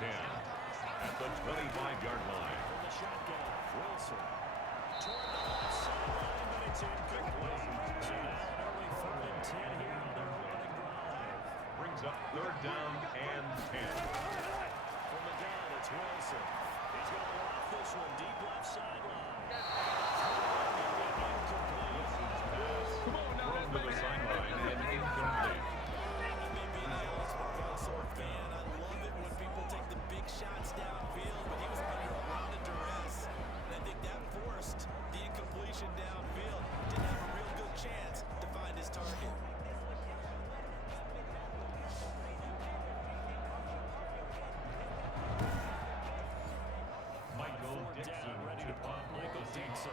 10 at the 25-yard line. From the shotgun, Wilson. Toward the left sideline, but it's incomplete. So now an early 3rd and 10 here on their opening drive. Brings up 3rd down and 10. From the gun, it's Wilson. He's going to loft this one deep left sideline. Incomplete. Come on now, thrown to the sideline and incomplete. You may be the All-Star dinosaur fan. I love it when people take the big shots downfield, but he was under a lot of duress. And I think that forced the incompletion downfield. Didn't have a real good chance to find his target. Down, ready to pump. Michael Dixon.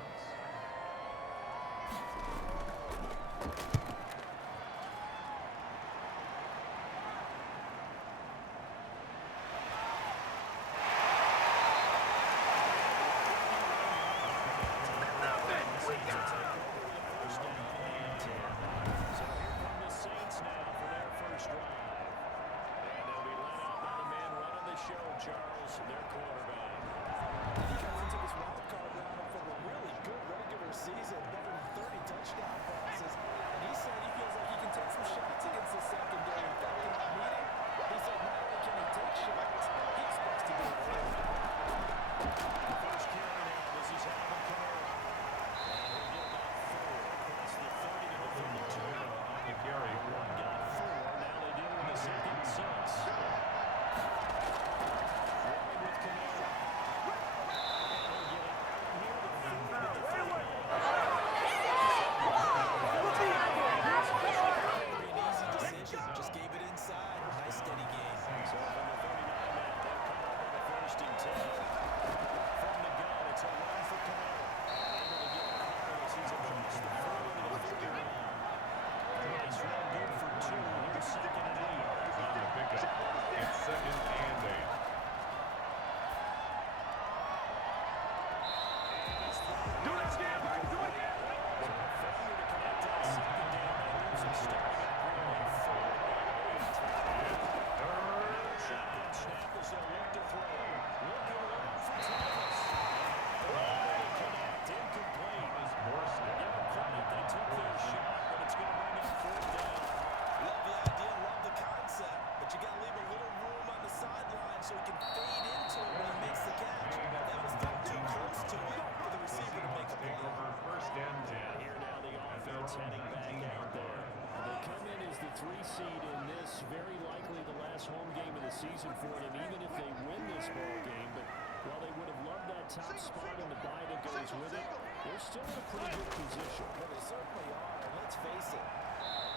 Season for it, and even if they win this ball game, but while they would have loved that top spot and the bye that goes with it, they're still in a pretty good position. Well, they certainly are, and let's face it,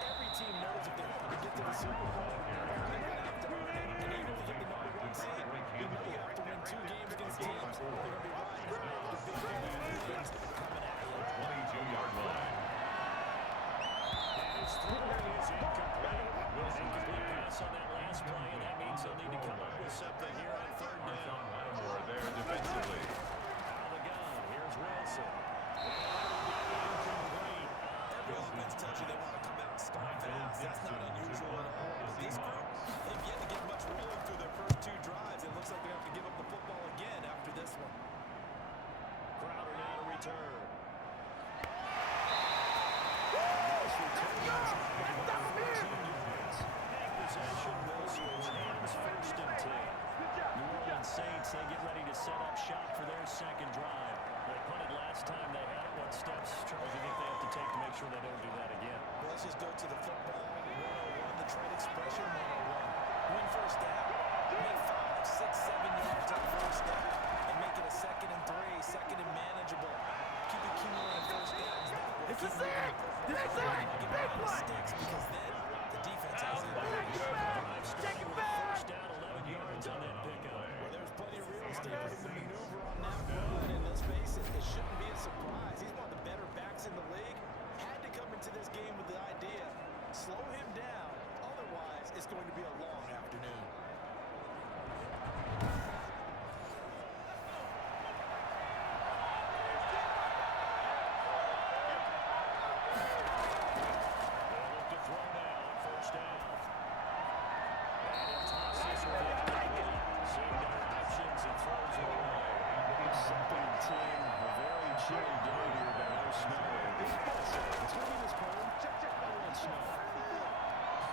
every team knows if they want to get to the Super Bowl, they're going to have to earn it. And even if you get the #1 seed, you know you have to win 2 games against teams. They're going to be riding the big games coming at you. 22-yard line. His throw is incomplete. Incomplete pass on that last play, and that means they'll need to come up with something here on 3rd down. More there defensively. Out of the gun, here's Wilson. Incomplete. Every offense tells you they want to come out and start fast. That's not unusual at all. But this group, they've yet to get much rolling through their first 2 drives. It looks like they have to give up the football again after this one. Crowder now to return. Possession will switch hands, 1st and 10. New Orleans Saints, they get ready to set up shop for their 2nd drive. They punted last time they had it. What steps, Charles, do you think they have to take to make sure they don't do that again? Well, let's just go to the football 101, the trade expression 101. Win 1st down. Make 5, 6, 7 yards on 1st down. And make it a 2nd and 3, 2nd and manageable. Keep accumulating 1st downs that way. It's a sack! It's a sack! Big play! Because then the defense has it. Take it back! 1st down, 11 yards on that pickup. Well, there's plenty of real estate for him to maneuver on that run. And let's face it, it shouldn't be a surprise. He's one of the better backs in the league. Had to come into this game with the idea, slow him down. Otherwise, it's going to be a long afternoon. Zoomed team, a very chilly day here, but no snow. It's going to be this cold. I want snow.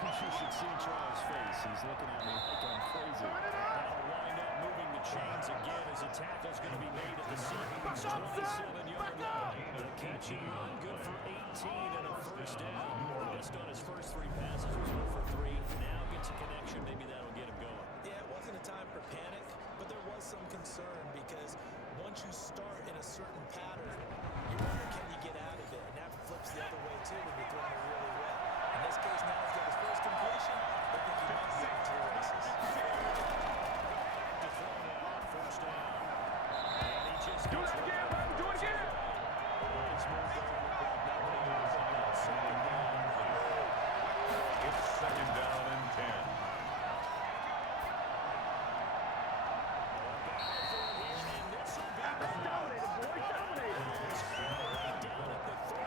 You should see Charles' face. He's looking at me like I'm crazy. That'll wind up moving the chains again as a tackle's going to be made at the Seahawks 27-yard line. The catch and run, good for 18 and a first down. Just on his first 3 passes was 1 for 3. Now gets a connection. Maybe that'll get him going. Yeah, it wasn't a time for panic, but there was some concern because once you start in a certain pattern, you wonder, can you get out of it? And that flips the other way, too, when you're throwing it really well. In this case, now he's got his first completion. I think he might be on 2 races. To throw now, first down. And he just Do it again, man. Do it again. It's moved over with nobody else on that second down. It's second down and 10. Dominated, boy. Dominated. Right down at the 3.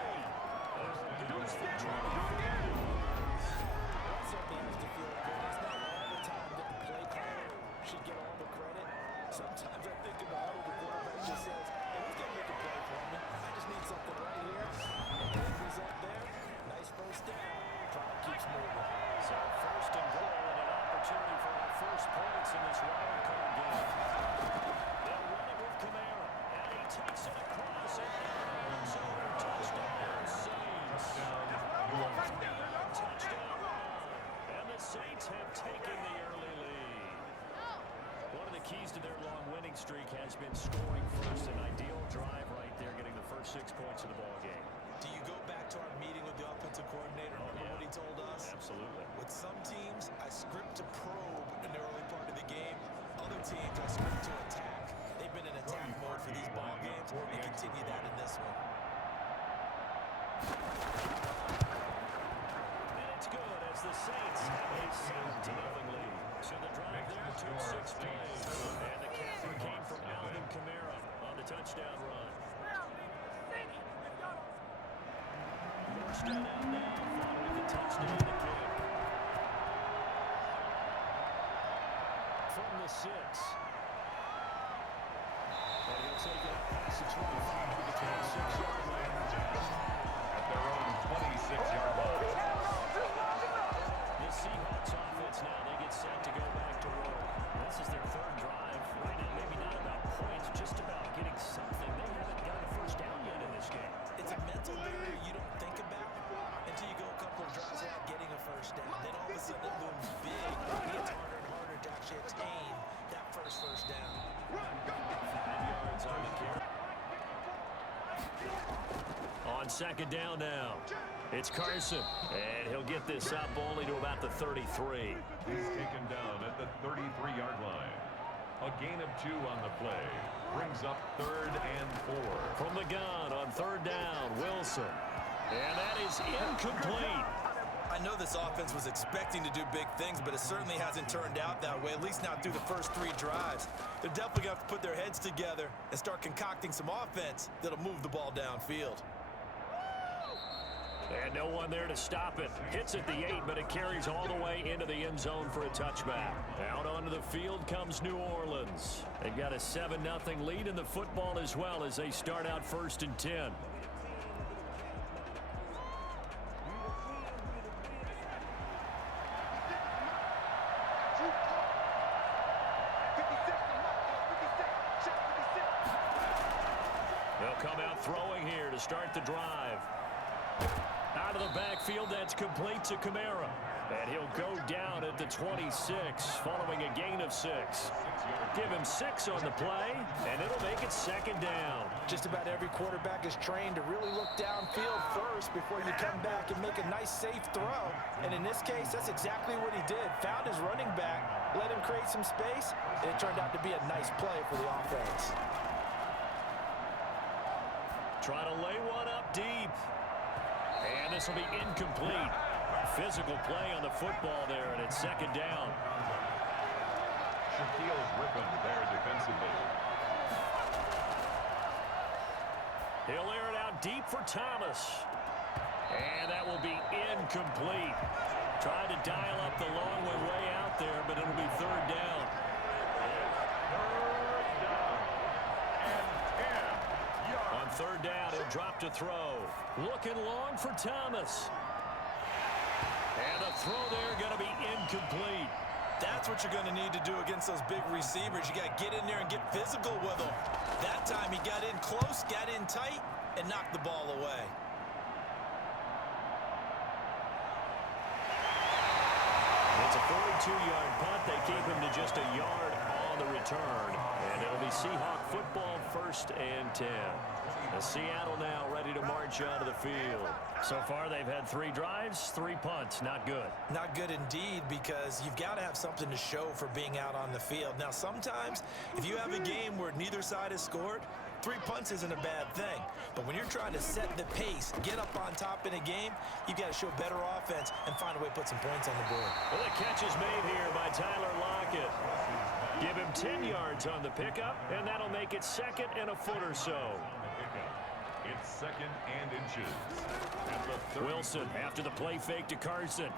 Do it again. Do it again. That certainly has to feel good. It's not all the time that the play caller should get all the credit. Sometimes I think in the huddle, the quarterback just says, hey, who's going to make a play for me? I just need something right here. And he's up there. Nice first down. Clock keeps moving. So first and goal and an opportunity for our first points in this wild card game. They'll run it with Kamara. And he takes it across and ends over. Touchdown, Saints. Touchdown run. And the Saints have taken the early lead. One of the keys to their long winning streak has been scoring first. An ideal drive right there, getting the first 6 points of the ball game. Do you go back to our meeting with the offensive coordinator? Remember what he told us? Absolutely. With some teams, I script to probe in the early part of the game. Other teams, I script to attack. They've been in attack mode for these ball games, and continue that in this one. And it's good as the Saints have a 17-0 lead. So the drive there took 6 plays. And the capper came from Alvin Kamara on the touchdown run. First down now following the touchdown to kick. From the 6. And he'll take it past the 25 to the 26-yard line. At their own 26-yard line. The Seahawks offense now, they get set to go back to work. This is their 3rd drive. Right now, maybe not about points, just about getting something. They haven't got a first down yet in this game. It's a mental barrier you don't think about until you go a couple of drives without getting a first down. Then all of a sudden it looms big. It gets harder and harder to actually attain that first down. 5 yards on the carry. On second down now, it's Carson, and he'll get this up only to about the 33. He's taken down at the 33-yard line. A gain of 2 on the play. Brings up 3rd and 4. From the gun on 3rd down, Wilson. And that is incomplete. I know this offense was expecting to do big things, but it certainly hasn't turned out that way, at least not through the first 3 drives. They're definitely going to have to put their heads together and start concocting some offense that'll move the ball downfield. And no one there to stop it. Hits at the 8, but it carries all the way into the end zone for a touchback. Out onto the field comes New Orleans. They've got a 7-0 lead in the football as well as they start out 1st and 10. They'll come out throwing here to start the drive. Out of the backfield, that's complete to Kamara. And he'll go down at the 26 following a gain of 6. Give him 6 on the play, and it'll make it 2nd down. Just about every quarterback is trained to really look downfield first before you come back and make a nice, safe throw. And in this case, that's exactly what he did. Found his running back, let him create some space, and it turned out to be a nice play for the offense. Try to lay one up deep. And this will be incomplete. Physical play on the football there, and it's 2nd down. Shaquille Griffin there defensively. He'll air it out deep for Thomas. And that will be incomplete. Tried to dial up the long way out there, but it'll be 3rd down. 3rd down and 10. third down. He'll drop to throw. Looking long for Thomas. And the throw there going to be incomplete. That's what you're going to need to do against those big receivers. You got to get in there and get physical with them. That time he got in close, got in tight, and knocked the ball away. It's a 42-yard punt. They keep him to just a yard on the return. And it'll be Seahawk football, 1st and 10. Seattle now ready to march onto the field. So far, they've had 3 drives, 3 punts. Not good. Not good indeed, because you've got to have something to show for being out on the field. Now, sometimes, if you have a game where neither side has scored, 3 punts isn't a bad thing. But when you're trying to set the pace, get up on top in a game, you've got to show better offense and find a way to put some points on the board. Well, the catch is made here by Tyler Lockett. Give him 10 yards on the pickup, and that'll make it 2nd and a foot or so. It's 2nd and inches. And Wilson after the play fake to Carson.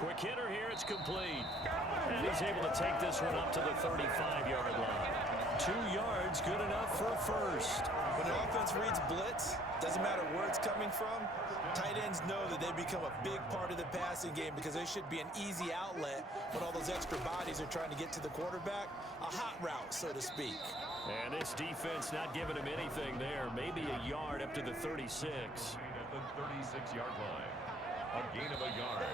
Quick hitter here, it's complete. And he's able to take this one up to the 35-yard line. 2 yards, good enough for a first. When an offense reads blitz, doesn't matter where it's coming from, tight ends know that they become a big part of the passing game because they should be an easy outlet when all those extra bodies are trying to get to the quarterback. A hot route, so to speak. And this defense not giving him anything there. Maybe a yard up to the 36. at the 36-yard line. A gain of a yard.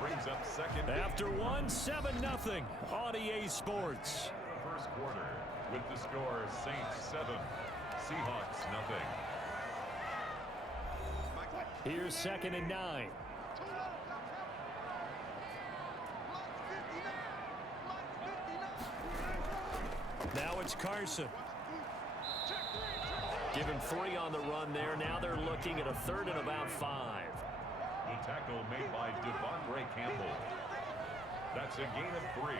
Brings up 2nd. After 1, 7-0 on EA Sports. First quarter with the score Saints 7, Seahawks 0. Here's 2nd and 9. Now it's Carson. Give him 3 on the run there. Now they're looking at a 3rd and about 5. The tackle made by Devondre Campbell. That's a gain of 3.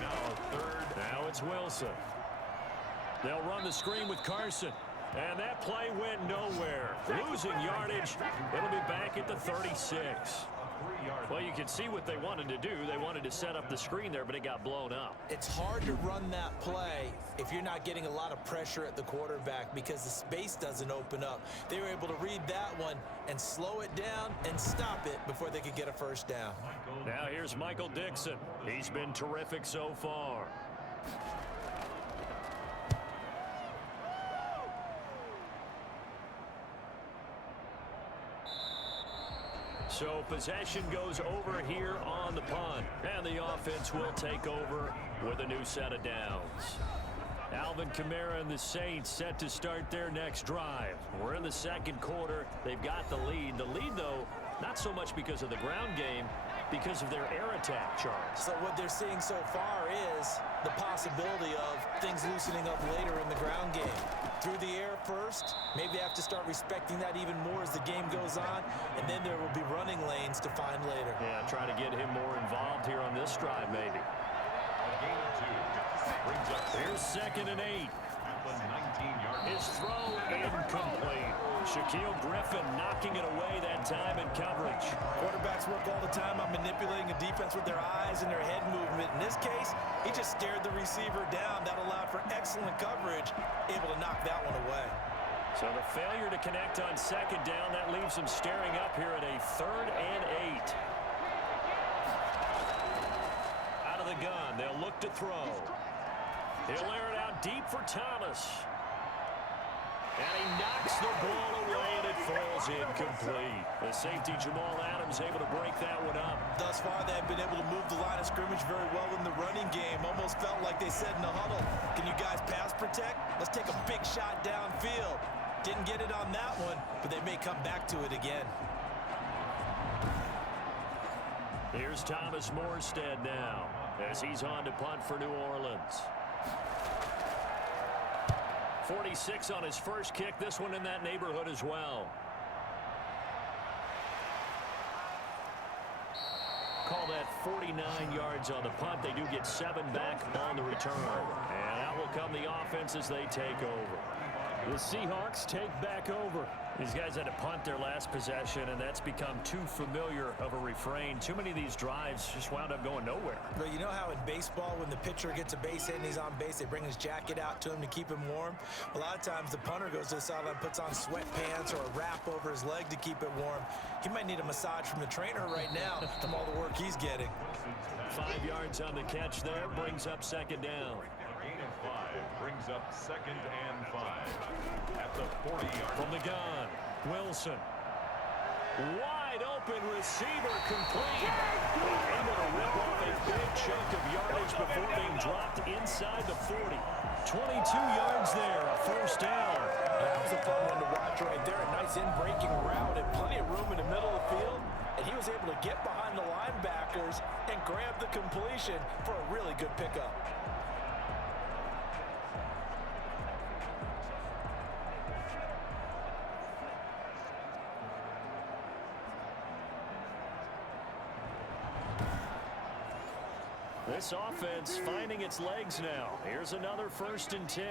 Now a 3rd. Now it's Wilson. They'll run the screen with Carson. And that play went nowhere. Losing yardage. It'll be back at the 36. Well, you can see what they wanted to do. They wanted to set up the screen there, but it got blown up. It's hard to run that play if you're not getting a lot of pressure at the quarterback because the space doesn't open up. They were able to read that one and slow it down and stop it before they could get a first down. Now here's Michael Dixon. He's been terrific so far. So possession goes over here on the punt. And the offense will take over with a new set of downs. Alvin Kamara and the Saints set to start their next drive. We're in the 2nd quarter. They've got the lead. The lead, though, not so much because of the ground game, because of their air attack, Charles. So what they're seeing so far is the possibility of things loosening up later in the ground game. Through the air first, maybe they have to start respecting that even more as the game goes on, and then there will be running lanes to find later. Yeah, try to get him more involved here on this drive, maybe. A gain of 2. Brings up Here's 2nd and 8. at the 19-yard line. His throw incomplete. Shaquille Griffin knocking it away that time in coverage. Quarterbacks work all the time on manipulating a defense with their eyes and their head movement. In this case, he just stared the receiver down. That allowed for excellent coverage, able to knock that one away. So the failure to connect on 2nd down, that leaves him staring up here at a 3rd and 8. Out of the gun, they'll look to throw. He'll air it out deep for Thomas. And he knocks the ball away, and it falls incomplete. The safety, Jamal Adams, able to break that one up. Thus far, they've been able to move the line of scrimmage very well in the running game. Almost felt like they said in the huddle, can you guys pass protect? Let's take a big shot downfield. Didn't get it on that one, but they may come back to it again. Here's Thomas Morstead now as he's on to punt for New Orleans. 46 on his first kick. This one in that neighborhood as well. Call that 49 yards on the punt. They do get 7 back on the return. And out will come the offense as they take over. The Seahawks take back over. These guys had to punt their last possession, and that's become too familiar of a refrain. Too many of these drives just wound up going nowhere. But you know how in baseball, when the pitcher gets a base hit and he's on base, they bring his jacket out to him to keep him warm? A lot of times the punter goes to the sideline, puts on sweatpants or a wrap over his leg to keep it warm. He might need a massage from the trainer right now from all the work he's getting. 5 yards on the catch there, brings up second down. Gain of 5 brings up 2nd and 5 at the 40-yard From the gun, Wilson. Wide open receiver complete. Able to rip off a big chunk of yardage before being dropped inside the 40. 22 yards there, a first down. That was a fun one to watch right there. A nice in-breaking route and plenty of room in the middle of the field. And he was able to get behind the linebackers and grab the completion for a really good pickup. This offense finding its legs now. Here's another 1st and 10.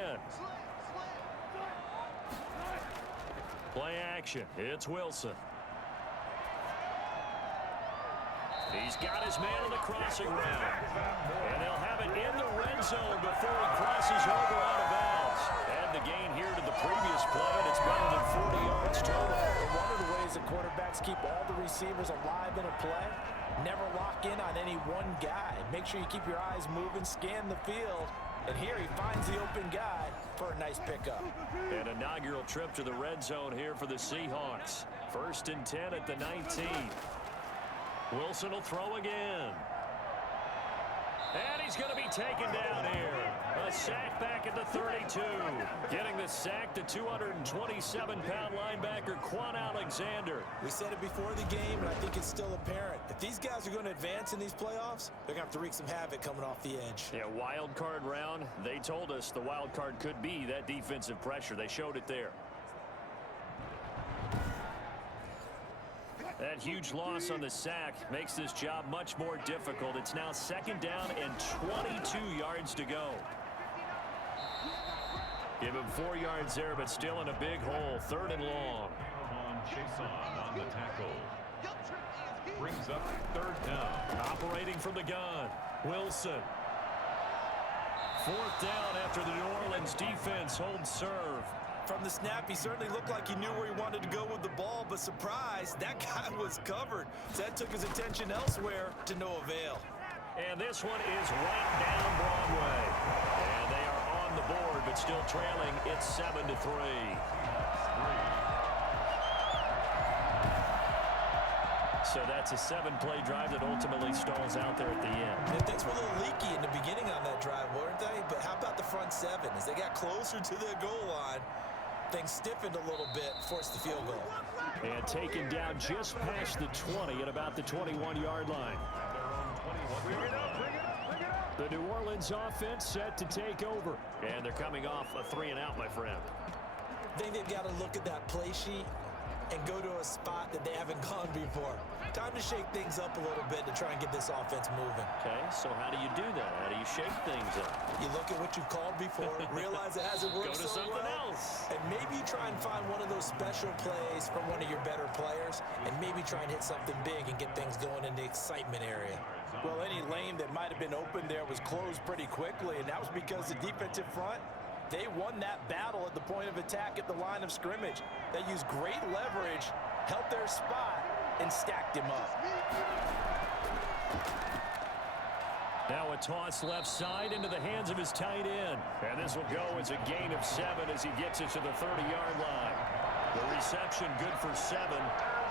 Play action. It's Wilson. He's got his man on the crossing route. And they'll have it in the red zone before he crosses over out of bounds. Add the gain here to the previous play, and it's better than 40 yards total. One of the ways that quarterbacks keep all the receivers alive in a play, never lock in on any one guy. Make sure you keep your eyes moving, scan the field, and here he finds the open guy for a nice pickup. An inaugural trip to the red zone here for the Seahawks. 1st and 10 at the 19. Wilson will throw again. And he's going to be taken down here. A sack back at the 32. Getting the sack, the 227-pound linebacker, Quan Alexander. We said it before the game, and I think it's still apparent. If these guys are going to advance in these playoffs, they're going to have to wreak some havoc coming off the edge. Yeah, wild card round. They told us the wild card could be that defensive pressure. They showed it there. That huge loss on the sack makes this job much more difficult. It's now 2nd down and 22 yards to go. Give him 4 yards there, but still in a big hole. 3rd and long. Chason on the tackle. Brings up 3rd down. Operating from the gun, Wilson. 4th down after the New Orleans defense holds serve. From the snap, he certainly looked like he knew where he wanted to go with the ball, but surprise, that guy was covered. So that took his attention elsewhere to no avail. And this one is right down Broadway. And they are on the board, but still trailing. It's 7-3. So that's a 7-play drive that ultimately stalls out there at the end. And things were a little leaky in the beginning on that drive, weren't they? But how about the front 7? As they got closer to the goal line, things stiffened a little bit, forced the field goal. And taken down just past the 20 at about the 21-yard line. The New Orleans offense set to take over. And they're coming off a 3-and-out, my friend. I think they've got to look at that play sheet and go to a spot that they haven't gone before. Time to shake things up a little bit to try and get this offense moving. Okay, so how do you do that? How do you shake things up? You look at what you've called before, realize it hasn't worked Go to so something well, else. and maybe try and find one of those special plays from one of your better players, and maybe try and hit something big and get things going in the excitement area. Well, any lane that might have been open there was closed pretty quickly, and that was because the defensive front, they won that battle at the point of attack at the line of scrimmage. They used great leverage, held their spot, and stacked him up. Now a toss left side into the hands of his tight end. And this will go as a gain of 7 as he gets it to the 30-yard line. The reception good for 7.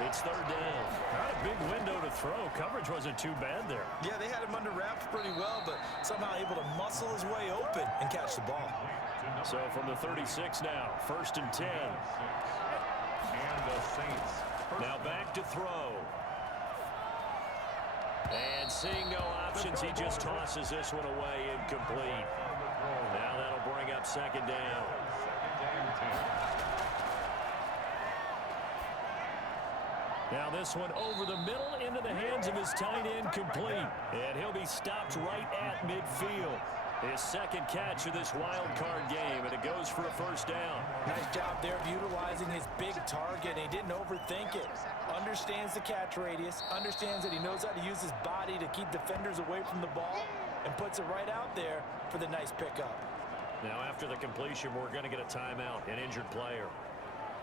It's 3rd down. Not a big window to throw. Coverage wasn't too bad there. Yeah, they had him under wraps pretty well, but somehow able to muscle his way open and catch the ball. So from the 36 now, 1st and 10. And the Saints. Now back to throw. And seeing no options, he just tosses this one away, incomplete. Now that'll bring up 2nd down. Now this one over the middle into the hands of his tight end, complete. And he'll be stopped right at midfield. His second catch of this wild card game, and it goes for a first down. Nice job there of utilizing his big target. He didn't overthink it. Understands the catch radius, understands that he knows how to use his body to keep defenders away from the ball, and puts it right out there for the nice pickup. Now after the completion, we're going to get a timeout, an injured player.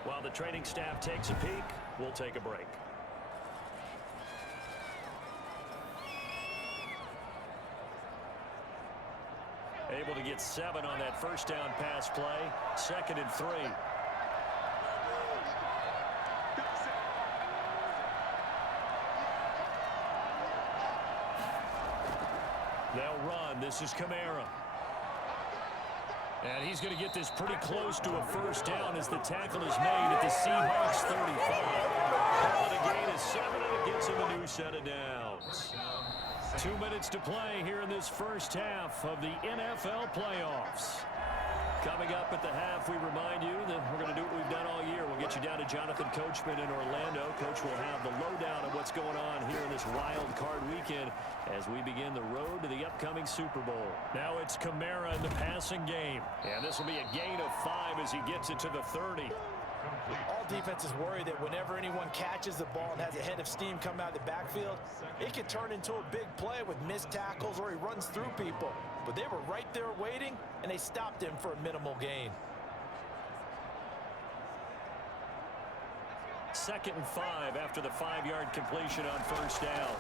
While the training staff takes a peek, we'll take a break. Able to get 7 on that first down pass play. 2nd and 3. They'll run. This is Kamara. And he's going to get this pretty close to a first down as the tackle is made at the Seahawks 35. Call it a gain of 7, and it gets him a new set of downs. 2 minutes to play here in this first half of the NFL playoffs. Coming up at the half, we remind you that we're going to do what we've done all year. We'll get you down to Jonathan Coachman in Orlando. Coach will have the lowdown of what's going on here in this wild card weekend as we begin the road to the upcoming Super Bowl. Now it's Kamara in the passing game. And this will be a gain of 5 as he gets it to the 30. All defenses worry that whenever anyone catches the ball and has a head of steam come out of the backfield, it can turn into a big play with missed tackles or he runs through people. But they were right there waiting, and they stopped him for a minimal gain. 2nd and 5 after the 5-yard completion on first down.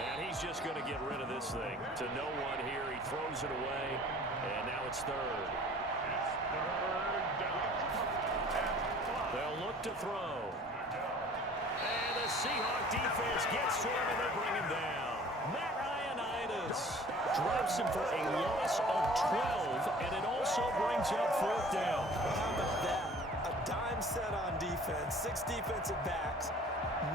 And he's just going to get rid of this thing to no one here. He throws it away, and now it's 3rd. They'll look to throw. And the Seahawk defense gets to him, and they bring him down. Matt Ioannidis drops him for a loss of 12, and it also brings up 4th down. How about that? A dime set on defense, 6 defensive backs.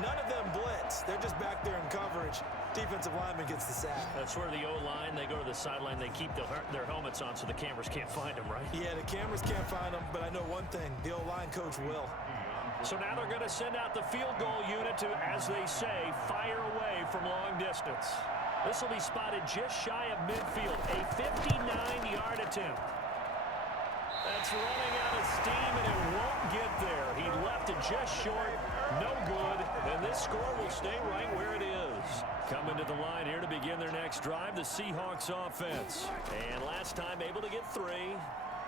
None of them blitz. They're just back there in coverage. Defensive lineman gets the sack. That's where the O-line, they go to the sideline, they keep their helmets on so the cameras can't find them, right? Yeah, the cameras can't find them, but I know one thing. The O-line coach will. So now they're going to send out the field goal unit to, as they say, fire away from long distance. This will be spotted just shy of midfield, a 59-yard attempt. That's running out of steam, and it won't get there. He left it just short, no good, and this score will stay right where it is. Coming to the line here to begin their next drive, the Seahawks offense. And last time able to get 3.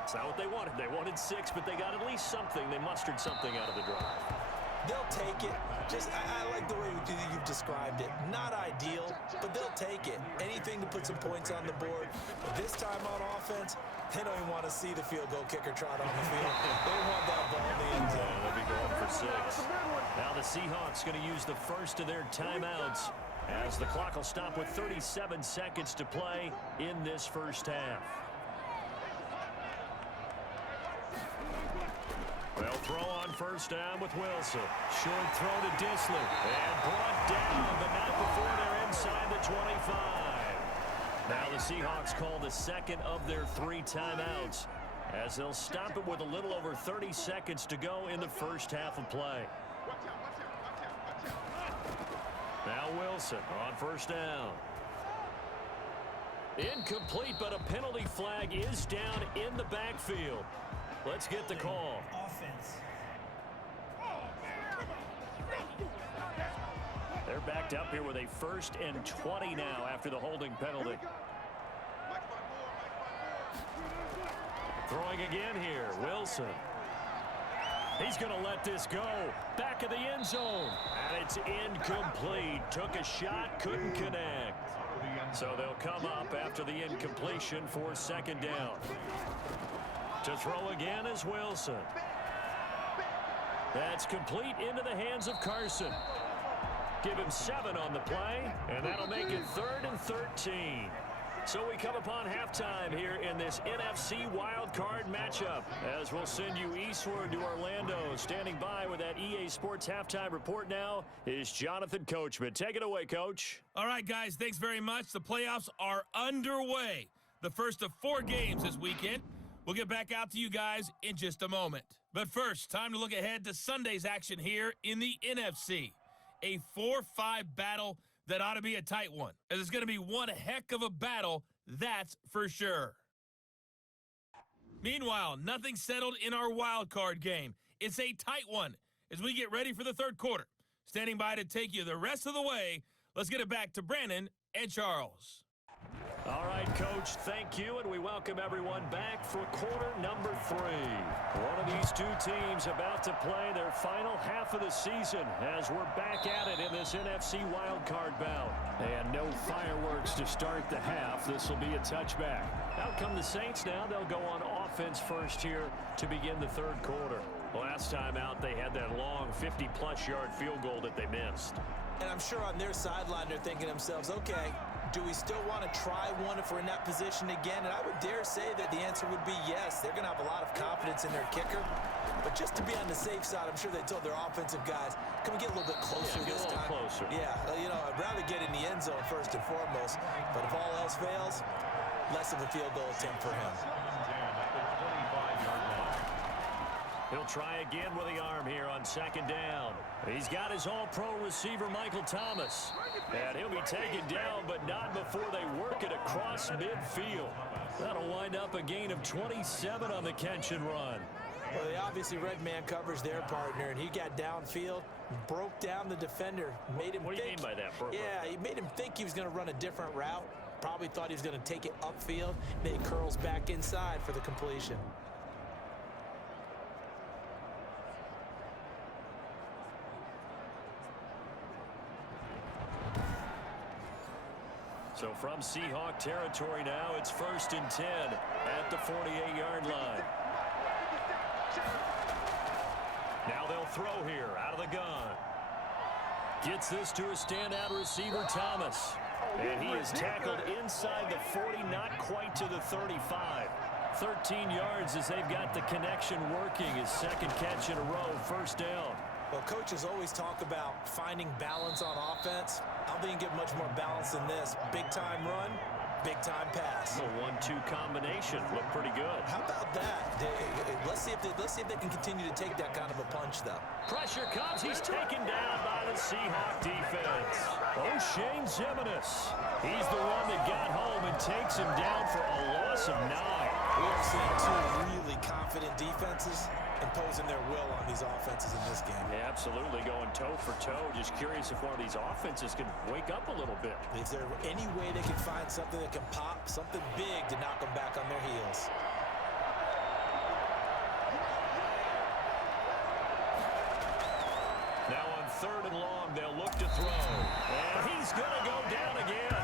It's not what they wanted. They wanted 6, but they got at least something. They mustered something out of the drive. They'll take it. I like the way you've described it. Not ideal, but they'll take it. Anything to put some points on the board. But this time on offense, they don't even want to see the field goal kicker trot on the field. They want that ball in the end zone. Yeah, they'll be going for 6. Now the Seahawks going to use the first of their timeouts as the clock will stop with 37 seconds to play in this first half. They'll throw on first down with Wilson. Short throw to Disley. And brought down, but not before they're inside the 25. Now the Seahawks call the second of their 3 timeouts as they'll stop it with a little over 30 seconds to go in the first half of play. Now Wilson on first down. Incomplete, but a penalty flag is down in the backfield. Let's get the call. Offense. They're backed up here with a 1st and 20 now after the holding penalty. Throwing again here, Wilson. He's going to let this go. Back of the end zone. And it's incomplete. Took a shot, couldn't connect. So they'll come up after the incompletion for 2nd down. To throw again is Wilson. That's complete into the hands of Carson. Give him 7 on the play, and that'll make it 3rd and 13. So we come upon halftime here in this NFC wildcard matchup as we'll send you eastward to Orlando. Standing by with that EA Sports halftime report now is Jonathan Coachman. Take it away, Coach. All right, guys, thanks very much. The playoffs are underway. The first of 4 games this weekend. We'll get back out to you guys in just a moment. But first, time to look ahead to Sunday's action here in the NFC. A 4-5 battle that ought to be a tight one, as it's going to be one heck of a battle, that's for sure. Meanwhile, nothing settled in our wild card game. It's a tight one as we get ready for the third quarter. Standing by to take you the rest of the way, let's get it back to Brandon and Charles. All right, Coach, thank you, and we welcome everyone back for quarter number 3. One of these two teams about to play their final half of the season as we're back at it in this NFC wildcard bout. And no fireworks to start the half. This will be a touchback. Out come the Saints now. They'll go on offense first here to begin the third quarter. Last time out, they had that long 50-plus yard field goal that they missed. And I'm sure on their sideline they're thinking to themselves, okay, do we still want to try one if we're in that position again? And I would dare say that the answer would be yes. They're going to have a lot of confidence in their kicker. But just to be on the safe side, I'm sure they told their offensive guys, can we get a little bit closer this time? Closer. Yeah, you know, I'd rather get in the end zone first and foremost. But if all else fails, less of a field goal attempt for him. He'll try again with the arm here on second down. He's got his all-pro receiver, Michael Thomas. And he'll be taken down, but not before they work it across midfield. That'll wind up a gain of 27 on the catch and run. Well, they obviously red man covers their partner, and he got downfield, broke down the defender, made him think. What do you mean by that, Burko? Yeah, he made him think he was going to run a different route. Probably thought he was going to take it upfield. Then he curls back inside for the completion. So from Seahawk territory now, it's 1st and 10 at the 48-yard line. Now they'll throw here out of the gun. Gets this to a standout receiver, Thomas. And he is tackled inside the 40, not quite to the 35. 13 yards as they've got the connection working. His second catch in a row, first down. Well, coaches always talk about finding balance on offense. I don't think you get much more balance than this. Big-time run, big-time pass. A 1-2 combination. Looked pretty good. How about that? Let's see if they can continue to take that kind of a punch, though. Pressure comes. He's taken down by the Seahawk defense. O'Shane Zimenez. He's the one that got home and takes him down for a loss of 9. We are seeing two really confident defenses imposing their will on these offenses in this game. Yeah, absolutely, going toe for toe. Just curious if one of these offenses can wake up a little bit. Is there any way they can find something that can pop, something big to knock them back on their heels? Now on 3rd and long, they'll look to throw. And he's going to go down again.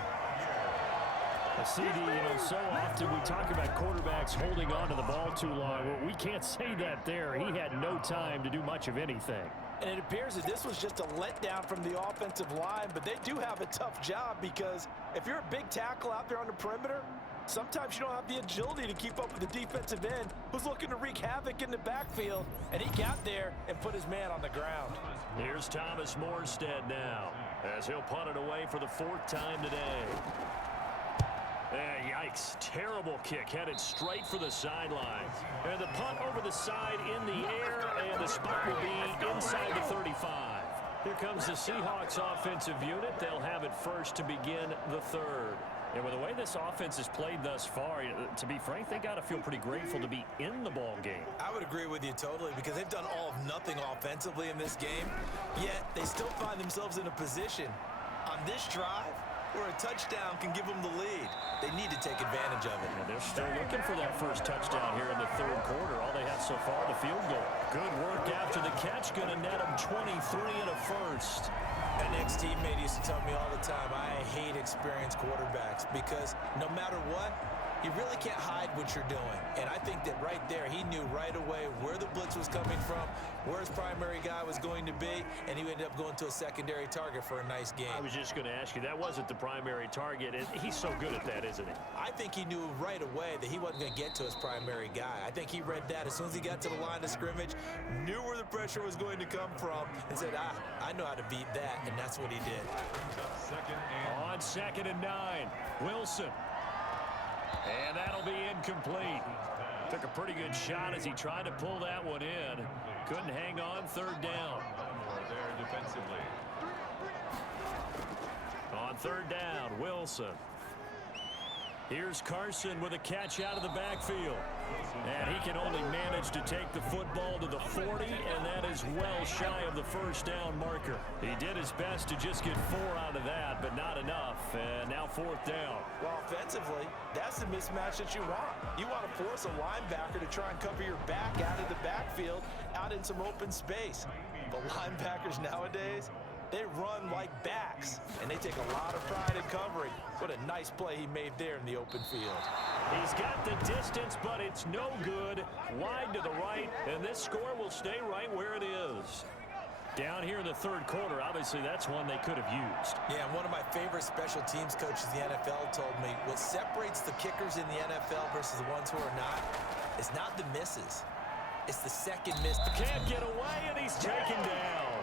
CD, you know, so often we talk about quarterbacks holding on to the ball too long. Well, we can't say that there. He had no time to do much of anything. And it appears that this was just a letdown from the offensive line, but they do have a tough job because if you're a big tackle out there on the perimeter, sometimes you don't have the agility to keep up with the defensive end who's looking to wreak havoc in the backfield, and he got there and put his man on the ground. Here's Thomas Morstead now as he'll punt it away for the 4th time today. Yikes, terrible kick, headed straight for the sideline. And the punt over the side in the air, and the spot will be inside the 35. Here comes the Seahawks offensive unit. They'll have it first to begin the 3rd. And with the way this offense has played thus far, to be frank, they got to feel pretty grateful to be in the ball game. I would agree with you totally because they've done all of nothing offensively in this game, yet they still find themselves in a position on this drive where a touchdown can give them the lead. They need to take advantage of it. And they're still looking for that first touchdown here in the 3rd quarter. All they have so far, the field goal. Good work after the catch. Going to net them 23 and a first. An ex-teammate used to tell me all the time, I hate experienced quarterbacks because no matter what, you really can't hide what you're doing. And I think that right there, he knew right away where the blitz was coming from, where his primary guy was going to be, and he ended up going to a secondary target for a nice game. I was just going to ask you, that wasn't the primary target. And he's so good at that, isn't he? I think he knew right away that he wasn't going to get to his primary guy. I think he read that as soon as he got to the line of scrimmage, knew where the pressure was going to come from, and said, I know how to beat that, and that's what he did. On 2nd and 9, Wilson. And that'll be incomplete. Took a pretty good shot as he tried to pull that one in. Couldn't hang on, 3rd down. There defensively. On third down, Wilson. Here's Carson with a catch out of the backfield. And he can only manage to take the football to the 40, and that is well shy of the first down marker. He did his best to just get 4 out of that, but not enough. And now fourth down. Well, offensively, that's the mismatch that you want. You want to force a linebacker to try and cover your back out of the backfield, out in some open space. But linebackers nowadays, they run like backs, and they take a lot of pride in covering. What a nice play he made there in the open field. He's got the distance, but it's no good. Wide to the right, and this score will stay right where it is. Down here in the third quarter, obviously that's one they could have used. Yeah, and one of my favorite special teams coaches in the NFL told me what separates the kickers in the NFL versus the ones who are not is not the misses. It's the second miss. Can't get away, and he's taken down.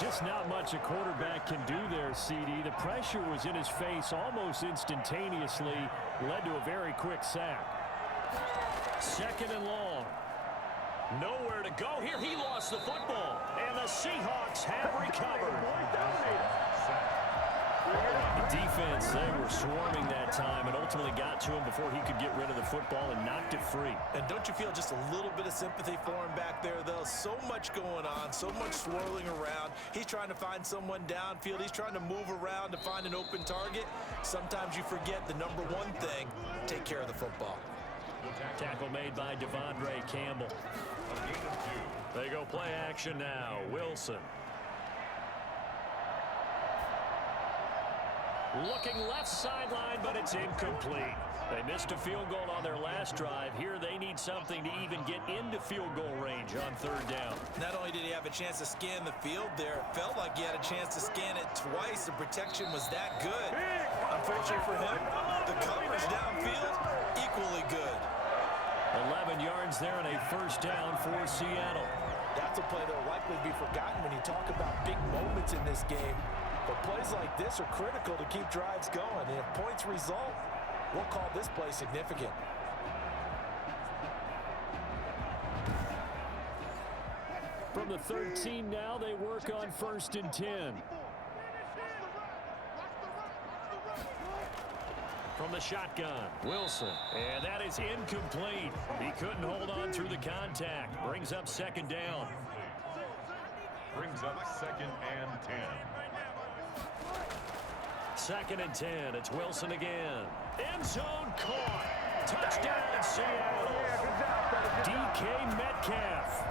Just not much a quarterback can do there, CD. The pressure was in his face almost instantaneously, led to a very quick sack. Second and long. Nowhere to go here. He lost the football, and the Seahawks have recovered. The defense, they were swarming that time and ultimately got to him before he could get rid of the football and knocked it free. And don't you feel just a little bit of sympathy for him back there, though? So much going on, so much swirling around. He's trying to find someone downfield. He's trying to move around to find an open target. Sometimes you forget the number one thing, take care of the football. Tackle made by Devondre Campbell. They go play action now. Wilson. Looking left sideline, but it's incomplete. They missed a field goal on their last drive. Here they need something to even get into field goal range on third down. Not only did he have a chance to scan the field there, it felt like he had a chance to scan it twice. The protection was that good. Unfortunately for him, the coverage downfield, equally good. 11 yards there and a first down for Seattle. That's a play that will likely be forgotten when you talk about big moments in this game. But plays like this are critical to keep drives going. And if points result, we'll call this play significant. From the 13 now, they work on 1st and 10. From the shotgun, Wilson. And that is incomplete. He couldn't hold on through the contact. Brings up second down. Brings up 2nd and 10. 2nd and 10. It's Wilson again. End zone caught. Touchdown, Seattle. DK Metcalf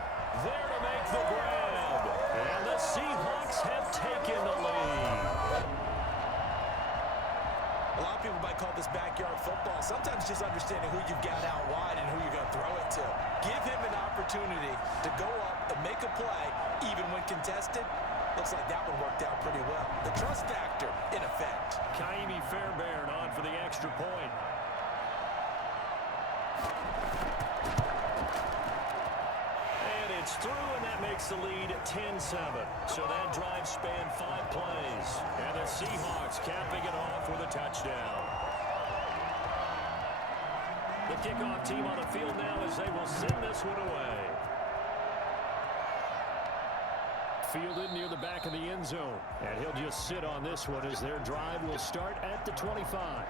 there to make the grab. And the Seahawks have taken the lead. A lot of people might call this backyard football. Sometimes just understanding who you've got out wide and who you're going to throw it to. Give him an opportunity to go up and make a play, even when contested. Looks like that one worked out pretty well. The trust factor in effect. Kaimi Fairbairn on for the extra point. And it's through, and that makes the lead 10-7. So that drive spanned 5 plays. And the Seahawks capping it off with a touchdown. The kickoff team on the field now as they will send this one away. Fielded near the back of the end zone. And he'll just sit on this one as their drive will start at the 25.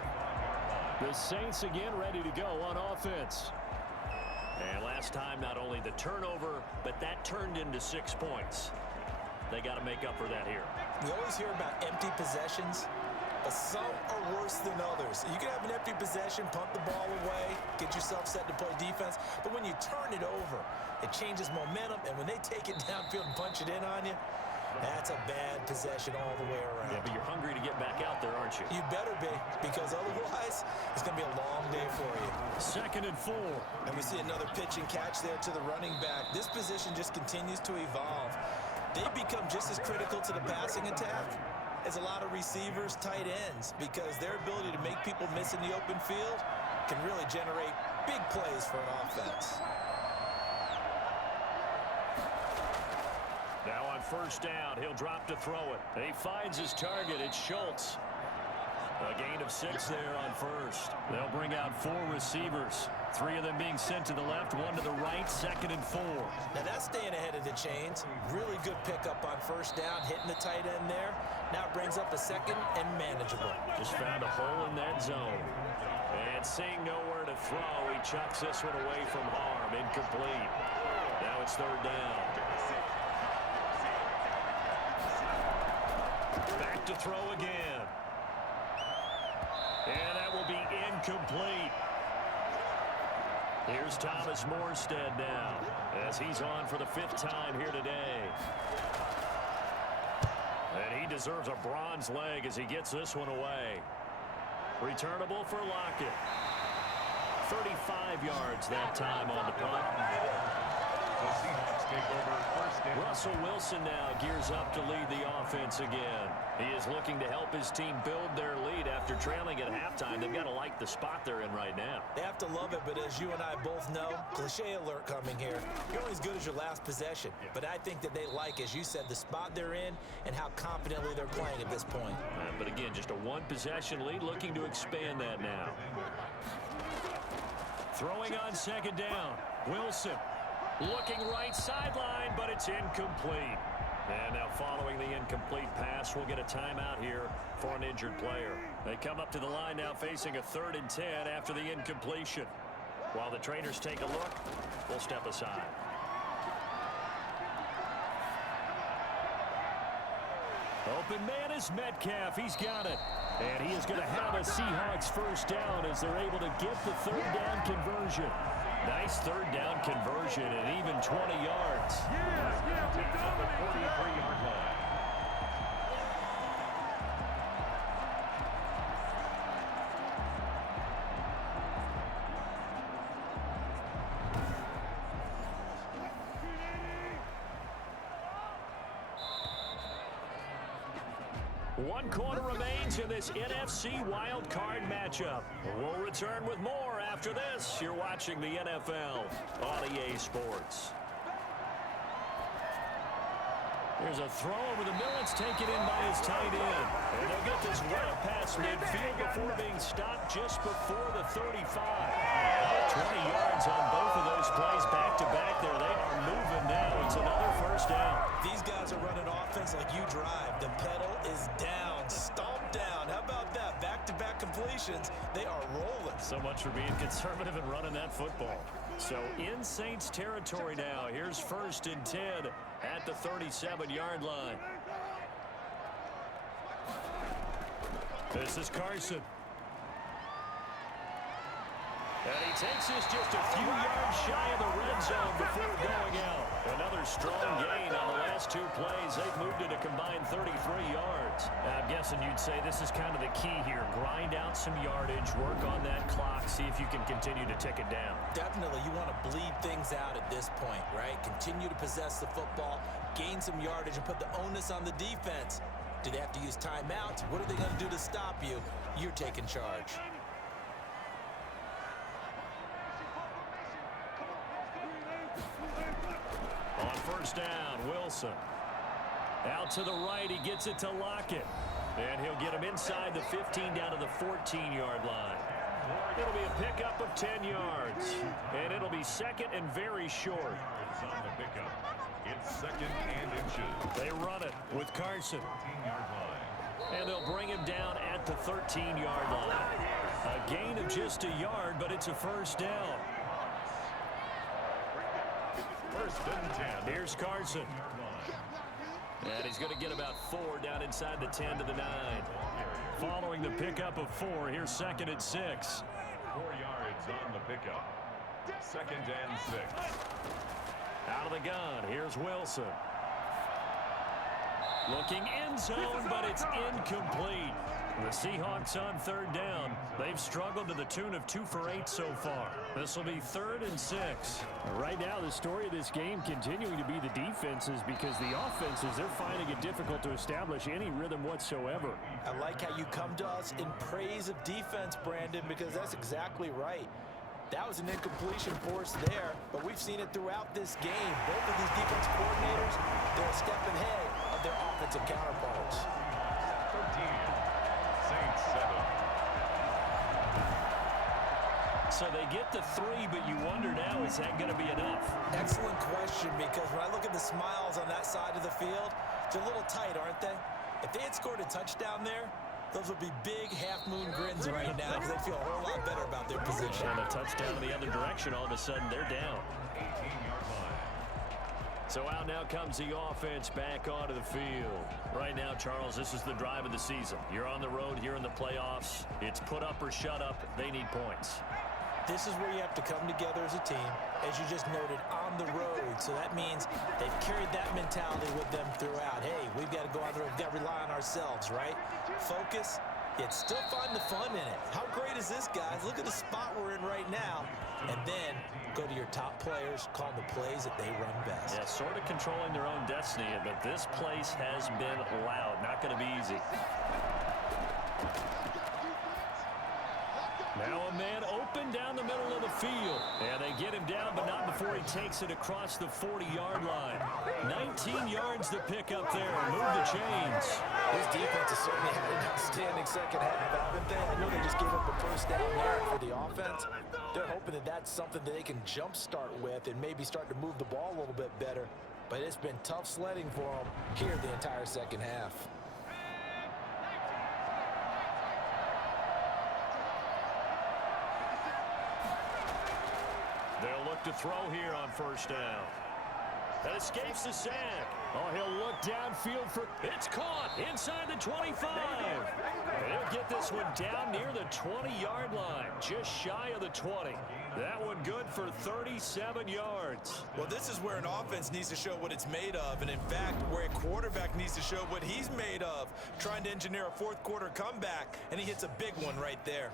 The Saints again ready to go on offense. And last time, not only the turnover, but that turned into 6 points. They got to make up for that here. We always hear about empty possessions, but some are worse than others. You can have an empty possession, punt the ball away, get yourself set to play defense, but when you turn it over, it changes momentum, and when they take it downfield and punch it in on you, that's a bad possession all the way around. Yeah, but you're hungry to get back out there, aren't you? You better be, because otherwise, it's going to be a long day for you. 2nd and 4. And we see another pitch and catch there to the running back. This position just continues to evolve. They become just as critical to the passing attack as a lot of receivers, tight ends, because their ability to make people miss in the open field can really generate big plays for an offense. Now on 1st down, he'll drop to throw it. He finds his target. It's Schultz. A gain of 6 there on first. They'll bring out 4 receivers. 3 of them being sent to the left, 1 to the right, 2nd and 4. Now that's staying ahead of the chains. Really good pickup on first down, hitting the tight end there. Now it brings up a 2nd and manageable. Just found a hole in that zone. And seeing nowhere to throw, he chucks this one away from harm. Incomplete. Now it's 3rd down. Back to throw again. And that will be incomplete. Here's Thomas Morstead now, as he's on for the 5th time here today. And he deserves a bronze leg as he gets this one away. Returnable for Lockett. 35 yards that time on the punt. The Seahawks take over first down. Russell Wilson now gears up to lead the offense again. He is looking to help his team build their lead after trailing at halftime. They've got to like the spot they're in right now. They have to love it, but as you and I both know, cliche alert coming here. You're only as good as your last possession. But I think that they like, as you said, the spot they're in and how confidently they're playing at this point. But again, just a 1-possession lead, looking to expand that now. Throwing on 2nd down. Wilson looking right sideline, but it's incomplete. And now following the incomplete pass, we'll get a timeout here for an injured player. They come up to the line now facing a 3rd and 10 after the incompletion. While the trainers take a look, we'll step aside. Open man is Metcalf. He's got it. And he is going to have a Seahawks 1st down as they're able to get the 3rd down conversion. Nice 3rd down conversion and even 20 yards. Yeah, we dominate. 43-yard line. One quarter remains in this NFC wildcard matchup. We'll return with more after this. You're watching the NFL on EA Sports. There's a throw over the middle. It's taken in by his tight end. And they'll get this right past midfield before being stopped just before the 35. 20 yards on both of those plays back-to-back there. They are moving now. It's another 1st down. These guys are running offense like you drive. The pedal is down, stomped down. How about that? Back-to-back completions. They are rolling. So much for being conservative and running that football. So in Saints territory now. Here's 1st and 10 at the 37-yard line. This is Carson. And he takes this just a few yards shy of the red zone before going out. Another strong gain on the last 2 plays. They've moved it a combined 33 yards. I'm guessing you'd say this is kind of the key here. Grind out some yardage, work on that clock, see if you can continue to tick it down. Definitely, you want to bleed things out at this point, right? Continue to possess the football, gain some yardage, and put the onus on the defense. Do they have to use timeouts? What are they going to do to stop you? You're taking charge. On 1st down, Wilson. Out to the right, he gets it to Lockett. And he'll get him inside the 15 down to the 14-yard line. It'll be a pickup of 10 yards. And it'll be 2nd and very short. It's on the pickup. It's 2nd and inches. They run it with Carson. 13-yard line. And they'll bring him down at the 13-yard line. A gain of just a yard, but it's a 1st down. 1st and 10. Here's Carson. And he's going to get about 4 down inside the 10 to the 9. Following the pickup of 4, here's 2nd and 6. 4 yards on the pickup. 2nd and 6. Out of the gun, here's Wilson. Looking end zone, but it's incomplete. The Seahawks on 3rd down. They've struggled to the tune of 2 for 8 so far. This will be 3rd and 6. Right now, the story of this game continuing to be the defenses, because the offenses, they're finding it difficult to establish any rhythm whatsoever. I like how you come to us in praise of defense, Brandon, because that's exactly right. That was an incompletion for us there, but we've seen it throughout this game. Both of these defense coordinators, they're a step ahead of their offensive counterparts. 13. Saints 7. So they get the 3, but you wonder now, is that going to be enough? Excellent question, because when I look at the smiles on that side of the field, they're a little tight, aren't they? If they had scored a touchdown there, those would be big half-moon grins right now because they feel a whole lot better about their position. And a touchdown in the other direction, all of a sudden they're down. 18-yard line. So out now comes the offense back onto the field. Right now, Charles, this is the drive of the season. You're on the road here in the playoffs. It's put up or shut up. They need points. This is where you have to come together as a team, as you just noted, on the road. So that means they've carried that mentality with them throughout. Hey, we've got to go on the road. We've got to rely on ourselves, right? Focus, yet still find the fun in it. How great is this, guys? Look at the spot we're in right now. And then go to your top players, call the plays that they run best. Yeah, sort of controlling their own destiny, but this place has been loud. Not going to be easy. Now a man open down the middle of the field. And they get him down, but not before he takes it across the 40-yard line. 19 yards to pick up there. Move the chains. This defense has certainly had an outstanding second half, haven't they? I know they just gave up a first down there for the offense. They're hoping that that's something that they can jumpstart with and maybe start to move the ball a little bit better. But it's been tough sledding for them here the entire second half. They'll look to throw here on first down. That escapes the sack. Oh, he'll look downfield for... It's caught inside the 25. They'll get this one down near the 20-yard line, just shy of the 20. That one good for 37 yards. Well, this is where an offense needs to show what it's made of, and in fact, where a quarterback needs to show what he's made of, trying to engineer a fourth-quarter comeback, and he hits a big one right there.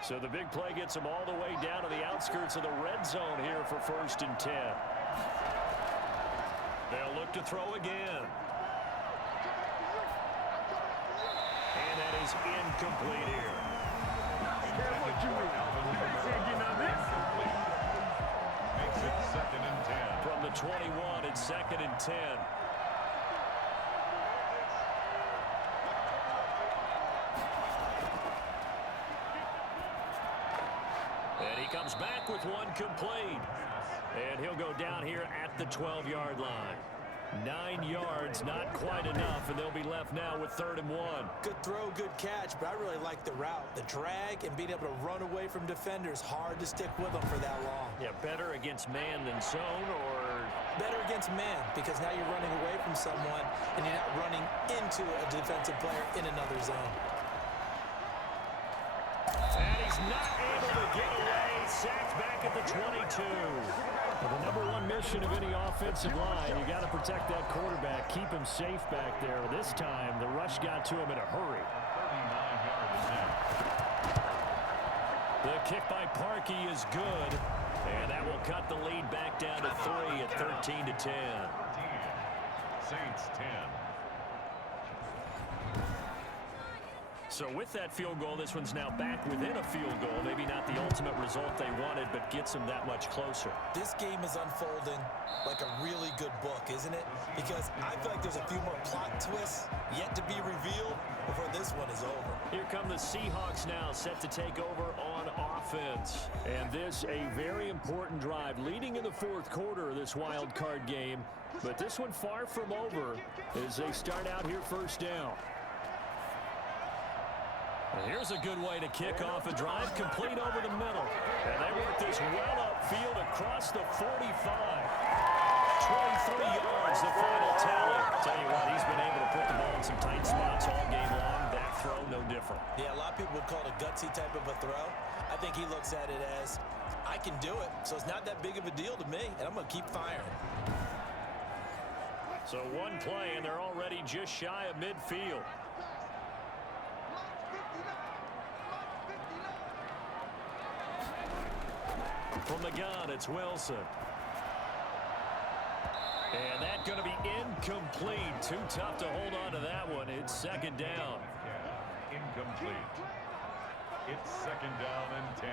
So the big play gets them all the way down to the outskirts of the red zone here for 1st and 10. They'll look to throw again. And that is incomplete here. What you mean? You said getting on this? Makes it 2nd and 10. From the 21, it's 2nd and 10. And he comes back with one complete. And he'll go down here at the 12-yard line. 9 yards, not quite enough, and they'll be left now with 3rd and 1. Good throw, good catch, but I really like the route. The drag and being able to run away from defenders, hard to stick with them for that long. Yeah, better against man than zone, or... Better against man, because now you're running away from someone, and you're not running into a defensive player in another zone. And he's not able to get away. Sacked back at the 22. Well, the number one mission of any offensive line, you got to protect that quarterback, keep him safe back there. This time, the rush got to him in a hurry. 39 yards. The kick by Parkey is good, and that will cut the lead back down to 3 at 13 to 10. Saints 10. So with that field goal, this one's now back within a field goal. Maybe not the ultimate result they wanted, but gets them that much closer. This game is unfolding like a really good book, isn't it? Because I feel like there's a few more plot twists yet to be revealed before this one is over. Here come the Seahawks now, set to take over on offense. And this, a very important drive, leading in the 4th quarter of this wild card game. But this one far from over as they start out here 1st down. And here's a good way to kick off a drive, complete over the middle. And they work this well upfield across the 45. 23 yards, the final tally. Tell you what, he's been able to put the ball in some tight spots all game long. That throw, no different. Yeah, a lot of people would call it a gutsy type of a throw. I think he looks at it as, I can do it, so it's not that big of a deal to me, and I'm going to keep firing. So one play, and they're already just shy of midfield. From the gun, it's Wilson. And that's going to be incomplete. Too tough to hold on to that one. It's 2nd down. Incomplete. It's 2nd down and 10.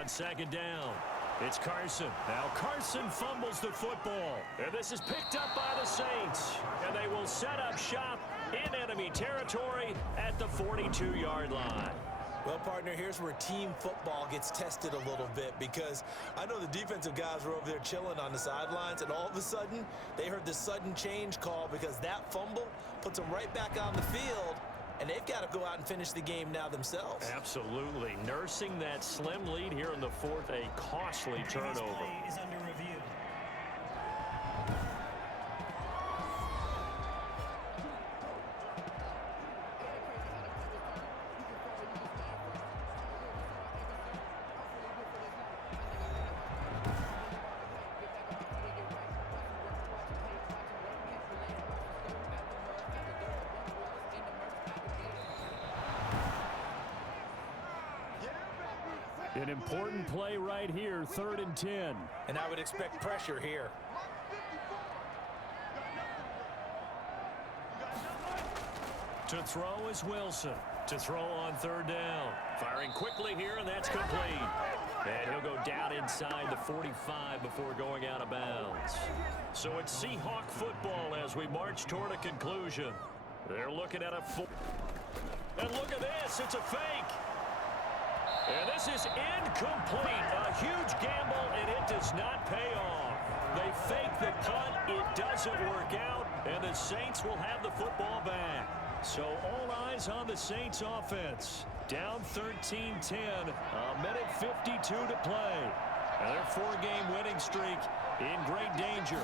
On 2nd down. It's Carson. Now Carson fumbles the football. And this is picked up by the Saints. And they will set up shop in enemy territory at the 42-yard line. Well, partner, here's where team football gets tested a little bit, because I know the defensive guys were over there chilling on the sidelines, and all of a sudden, they heard the sudden change call because that fumble puts them right back on the field, and they've got to go out and finish the game now themselves. Absolutely. Nursing that slim lead here in the fourth, a costly turnover. Play is under review. An important play right here, 3rd and 10. And I would expect pressure here. To throw is Wilson. To throw on 3rd down. Firing quickly here, and that's complete. And he'll go down inside the 45 before going out of bounds. So it's Seahawk football as we march toward a conclusion. They're looking at a full. And look at this, it's a fake. And this is incomplete. A huge gamble, and it does not pay off. They fake the punt. It doesn't work out, and the Saints will have the football back. So all eyes on the Saints offense. Down 13-10, a minute 52 to play. And their 4-game winning streak in great danger.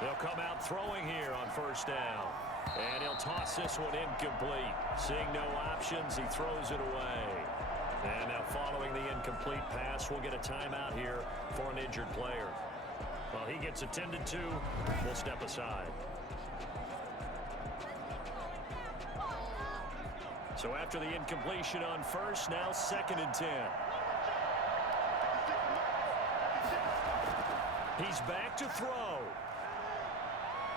They'll come out throwing here on 1st down. And he'll toss this one incomplete. Seeing no options, he throws it away. And now following the incomplete pass, we'll get a timeout here for an injured player. Well, he gets attended to. We'll step aside. So after the incompletion on 1st, now 2nd and 10. He's back to throw.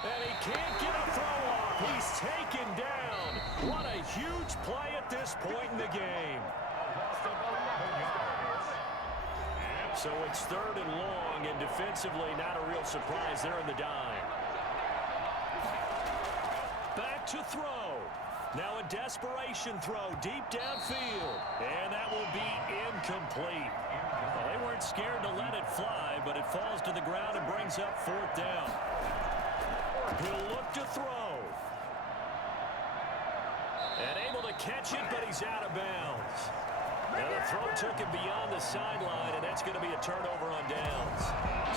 And he can't get a throw off. He's taken down. What a huge play at this point in the game. So it's 3rd and long, and defensively not a real surprise there in the dime. Back to throw. Now a desperation throw deep downfield. And that will be incomplete. Well, they weren't scared to let it fly, but it falls to the ground and brings up 4th down. He'll look to throw. And able to catch it, but he's out of bounds. And the throw took him beyond the sideline, and that's going to be a turnover on downs.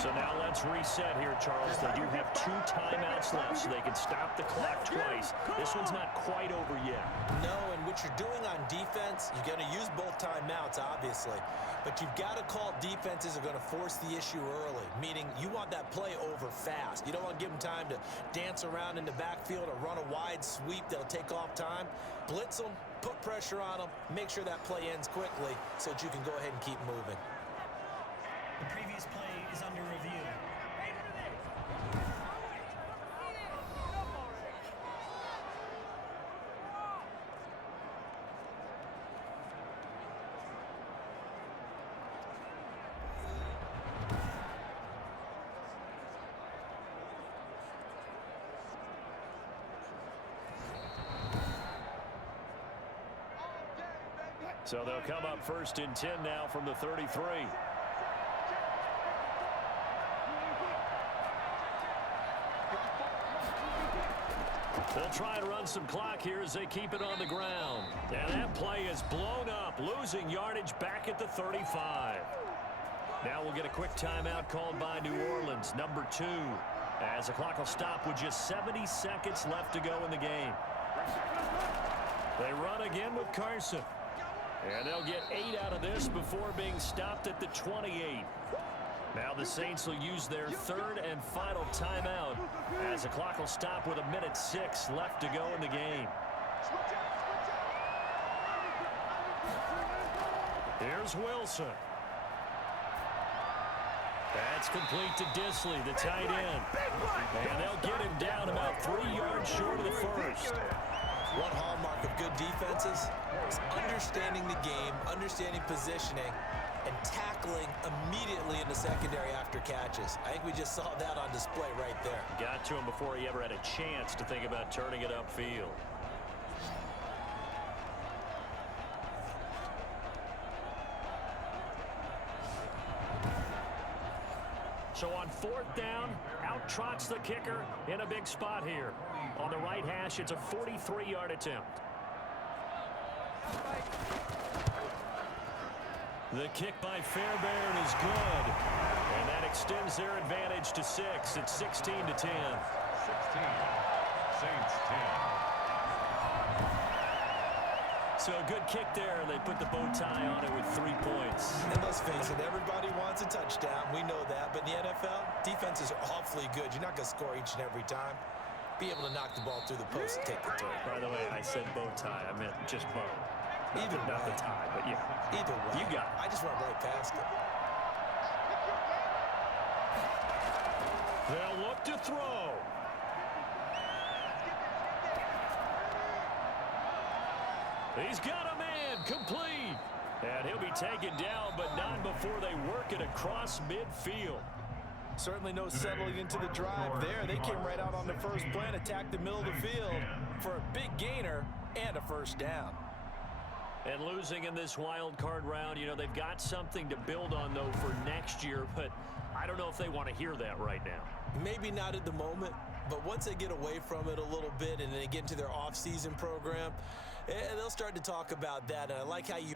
So now let's reset here, Charles. They do have 2 timeouts left, so they can stop the clock twice. This one's not quite over yet. No, and what you're doing on defense, you're going to use both timeouts, obviously. But you've got to call defenses are going to force the issue early, meaning you want that play over fast. You don't want to give them time to dance around in the backfield or run a wide sweep that'll take off time. Blitz them, put pressure on them, make sure that play ends quickly so that you can go ahead and keep moving. The previous play is under review. So they'll come up 1st and 10 now from the 33. They'll try and run some clock here as they keep it on the ground. And that play is blown up, losing yardage back at the 35. Now we'll get a quick timeout called by New Orleans, number 2, as the clock will stop with just 70 seconds left to go in the game. They run again with Carson. And they'll get 8 out of this before being stopped at the 28. Now the Saints will use their 3rd and final timeout as the clock will stop with 1:06 left to go in the game. Here's Wilson. That's complete to Disley, the tight end. And they'll get him down about 3 yards short of the first. One hallmark of good defenses is understanding the game, understanding positioning, and tackling immediately in the secondary after catches. I think we just saw that on display right there. Got to him before he ever had a chance to think about turning it upfield. So on 4th down, out trots the kicker in a big spot here. On the right hash, it's a 43-yard attempt. The kick by Fairbairn is good. And that extends their advantage to 6. It's 16 to 10. 16. Saints 10. So a good kick there, and they put the bow tie on it with 3 points. And let's face it, everybody wants a touchdown. We know that. But in the NFL, defenses are awfully good. You're not going to score each and every time. Be able to knock the ball through the post and take the turn. By the way, I said bow tie. I meant just bow. Either way. Not the tie, but yeah. Either way. You got it. I just went right past it. They'll look to throw. He's got a man complete. And he'll be taken down, but not before they work it across midfield. Certainly no settling into the drive there. They came right out on the first play and attacked the middle of the field for a big gainer and a first down. And losing in this wild card round, you know, they've got something to build on, though, for next year. But I don't know if they want to hear that right now. Maybe not at the moment, but once they get away from it a little bit and they get into their off-season program, they'll start to talk about that. And I like how you